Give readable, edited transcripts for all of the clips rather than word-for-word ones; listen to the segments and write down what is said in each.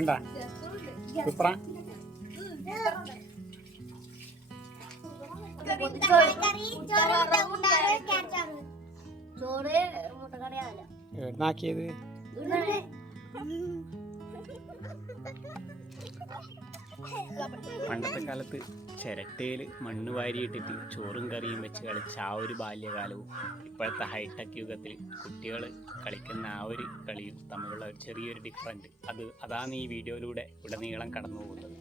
ഉണ്ടാ സൂപ്പറാ. എവിടുന്നാക്കിയത്? പണ്ടത്തെ കാലത്ത് ചിരട്ടയിൽ മണ്ണ് വാരിയിട്ടിട്ട് ചോറും കറിയും വെച്ച് കളിച്ച ആ ഒരു ബാല്യകാലവും ഇപ്പോഴത്തെ ഹൈടെക് യുഗത്തിൽ കുട്ടികൾ കളിക്കുന്ന ആ ഒരു കളിയും തമ്മിലുള്ള ഒരു ചെറിയൊരു ഡിഫറൻറ്റ് അതാണ് ഈ വീഡിയോയിലൂടെ ഉടനീളം കടന്നു പോകുന്നത്.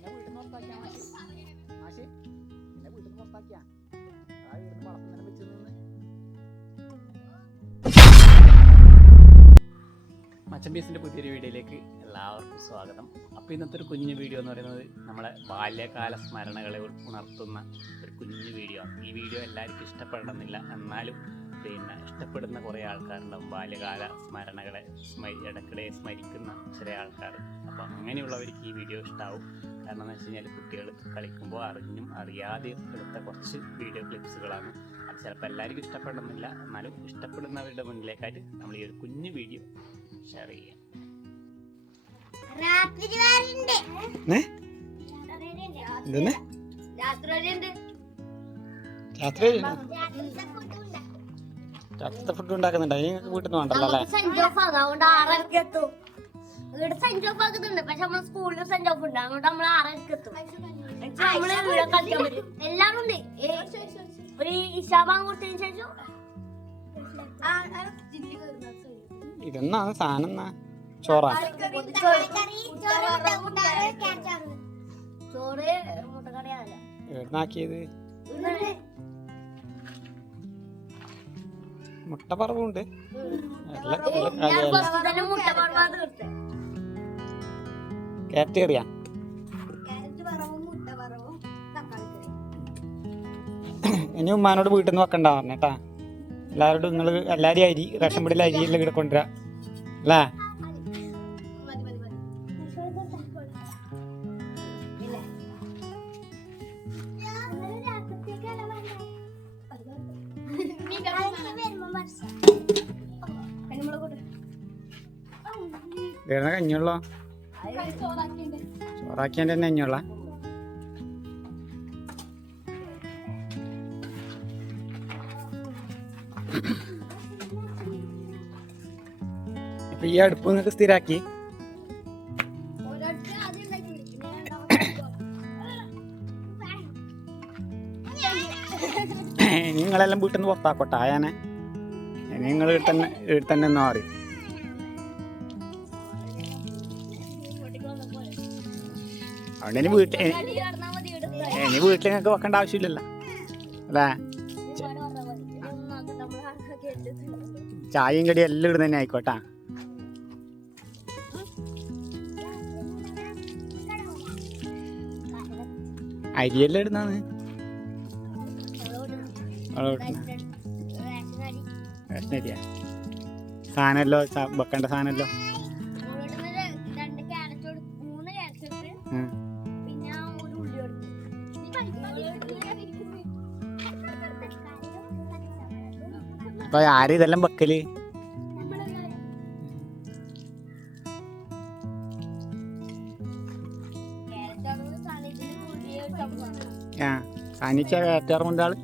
മച്ചൻ പീസിൻ്റെ പുതിയൊരു വീഡിയോയിലേക്ക് എല്ലാവർക്കും സ്വാഗതം. അപ്പോൾ ഇന്നത്തെ ഒരു കുഞ്ഞു വീഡിയോ എന്ന് പറയുന്നത് നമ്മളെ ബാല്യകാല സ്മരണകളെ ഉണർത്തുന്ന ഒരു കുഞ്ഞു വീഡിയോ ആണ്. ഈ വീഡിയോ എല്ലാവർക്കും ഇഷ്ടപ്പെടണമെന്നില്ല, എന്നാലും ഇഷ്ടപ്പെടുന്ന കുറേ ആൾക്കാരുണ്ടാവും ബാല്യകാല സ്മരണകളെ ഇടയ്ക്കിടെ സ്മരിക്കുന്ന ചില ആൾക്കാർ. അപ്പോൾ അങ്ങനെയുള്ളവർക്ക് ഈ വീഡിയോ ഇഷ്ടമാവും. കാരണം എന്ന് വെച്ച് കഴിഞ്ഞാൽ കുട്ടികൾ കളിക്കുമ്പോൾ അറിഞ്ഞും അറിയാതെ എടുത്ത കുറച്ച് വീഡിയോ ക്ലിപ്സുകളാണ്. അത് ചിലപ്പോൾ എല്ലാവർക്കും ഇഷ്ടപ്പെടണമെന്നില്ല, എന്നാലും ഇഷ്ടപ്പെടുന്നവരുടെ മുന്നിലേക്കായിട്ട് നമ്മൾ ഈ ഒരു കുഞ്ഞു വീഡിയോ ഷെയർ ചെയ്യാം. രാത്രി ഫുഡ് ഉണ്ടാക്കുന്നുണ്ട്. നിങ്ങൾക്ക് വീട്ടിൽ നിന്ന് വേണ്ടല്ലോ അല്ലേ? സെന്റ് ഓഫ് ഉണ്ട്, അതുകൊണ്ട് നമ്മൾ 6:30 എത്തും. എല്ലാരും ഉണ്ട്. ഒരു ഇശാബാൻ കൊടുത്തതിന് ശേഷം ഇതെന്നാണ് സാധനം? എന്നാ ചോറാ? ചോറ് മുട്ടക്കറിയല്ല. എവിടുന്നാക്കിയത്? മുട്ട പറവുണ്ട്. ക്യാരറ്റ് കറിയാ? ഇനി ഉമ്മാനോട് വീട്ടിൽ നിന്ന് വെക്കണ്ട പറഞ്ഞേട്ടാ. എല്ലാവരോടും എല്ലാവരും അരി റേഷൻ പിടിയിൽ അരിയെല്ലാം ഇവിടെ കൊണ്ടുവരാ അല്ലേ? ഇവിടുന്ന് കഞ്ഞുള്ളോ? ചോറാക്കിയാൻ്റെ തന്നെ കഞ്ഞുള്ള? അപ്പൊ ഈ അടുപ്പ് നിങ്ങൾക്ക് സ്ഥിരാക്കി? നിങ്ങളെല്ലാം വീട്ടിൽ നിന്ന് പുറത്താക്കോട്ടെ ആയാനെ. നിങ്ങൾ വീട്ടിൽ തന്നെ മാറി. അതുകൊണ്ട് ഇനി വീട്ടിൽ നിങ്ങൾക്ക് വെക്കേണ്ട ആവശ്യമില്ലല്ലോ അല്ലേ? ചായയും കടി എല്ലാം ഇടുന്ന തന്നെ ആയിക്കോട്ടാ. അരിയെല്ലാം ഇടുന്നാണ് റേഷനരിയാ? സാധനമല്ലോ വെക്കേണ്ട സാധനമല്ലോ. അപ്പൊ ആര് ഇതെല്ലാം വെക്കല്? ആ സാനിച്ച കയറ്റാറുണ്ട് ആള്.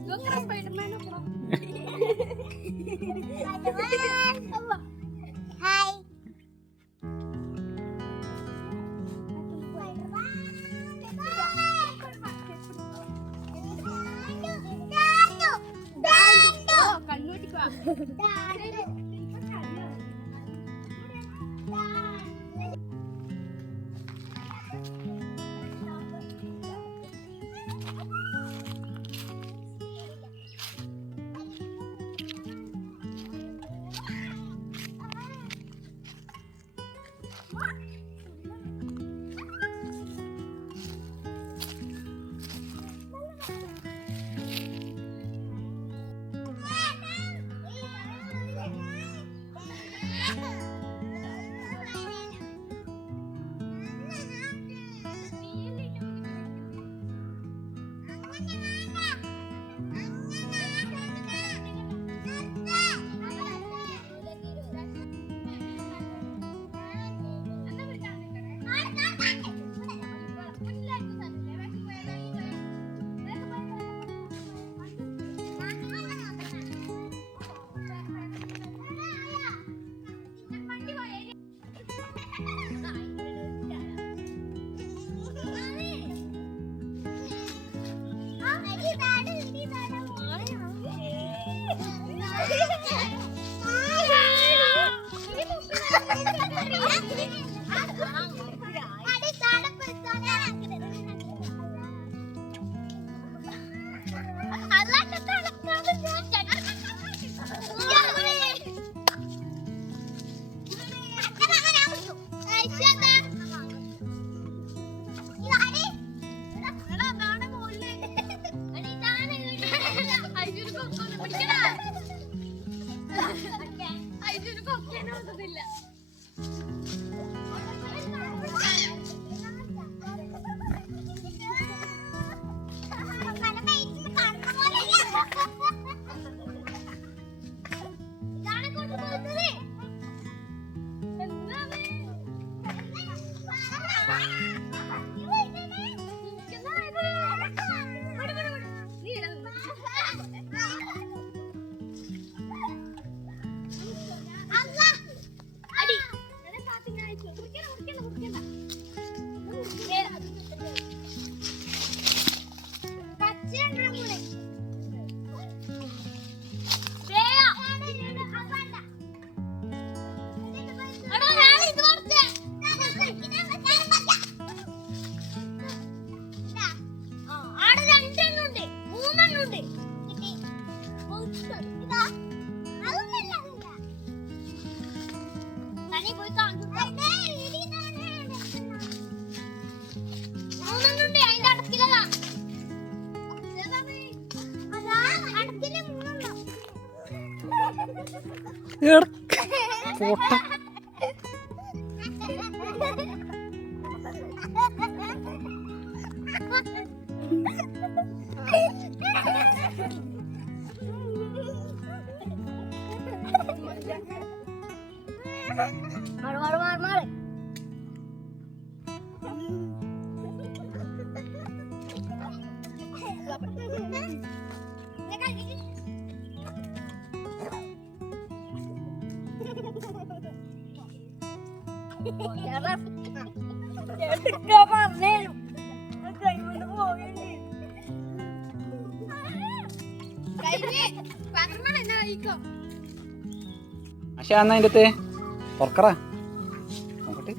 പക്ഷെ എന്നാ അതിൻ്റെ അകത്ത് തുറക്കറ നോക്കട്ടെ.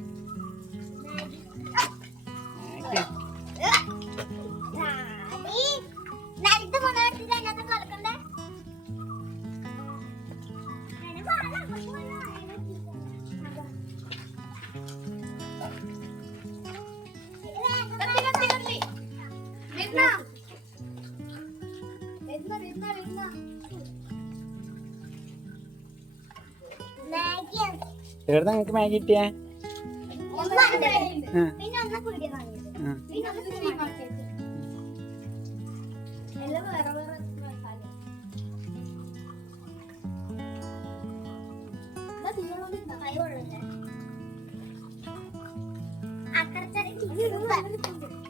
എവിടുന്നാ നിങ്ങക്ക് മാഗി കിട്ടിയേ?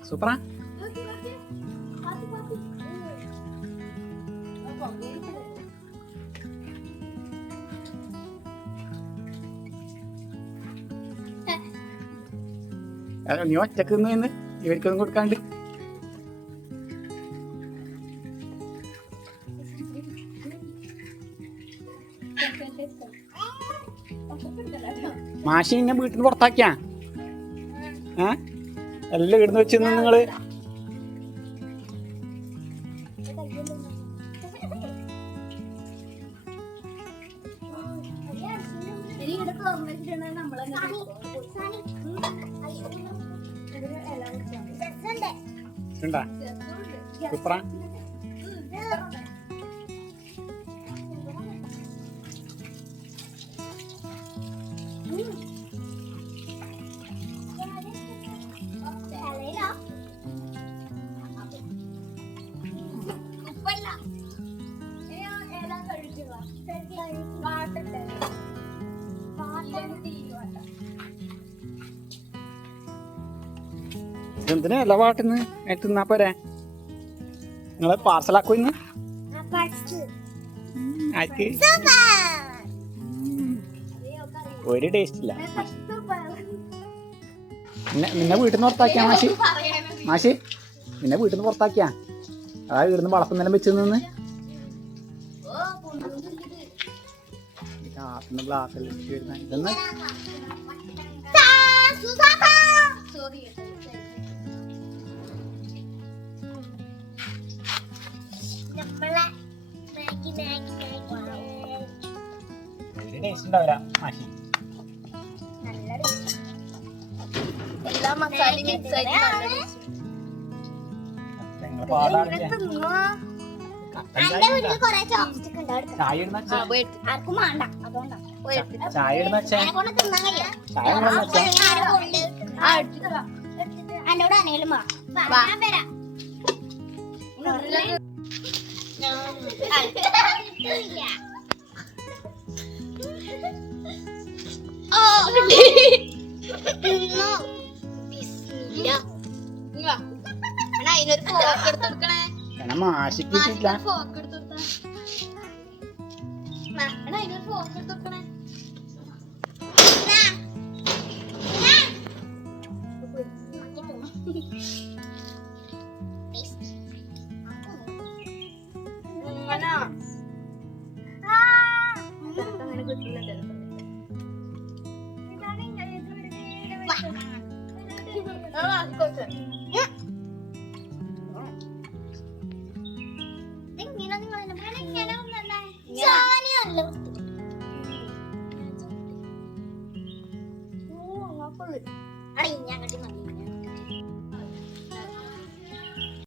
സൂപ്പറാ. നീ ഒറ്റക്ക് നിന്ന് ഇവർക്കൊന്നും കൊടുക്കാണ്ട്. മാഷി എന്നെ വീട്ടിൽ നിന്ന് പുറത്താക്കിയാ? എല്ലാം ഇടുന്ന് വെച്ച് നിങ്ങള് ഉണ്ടാ സൂപ്പറാ. എന്തിനാ എല്ലാ പാട്ടിന്ന് തിന്നാ പോരെ? നിങ്ങള് പാർസലാക്കോ ഇന്ന്? ആർക്ക് ഒരു ടേസ്റ്റ് ഇല്ല. നിന്നെ വീട്ടിൽ നിന്ന് പുറത്താക്കിയാ മാഷി? മാഷി നിന്നെ വീട്ടിൽ നിന്ന് പുറത്താക്കിയാ? അതാ വീടിന്ന് വളർത്തുന്നെല്ലാം വെച്ച് നിന്ന് ഗ്ലാസ് ഇതെന്നാ ടേസ്റ്റ് ഉണ്ടാവില്ല മാഷി. ചായ ഇടുന്ന മാഷിക്ക് അടങ്ങി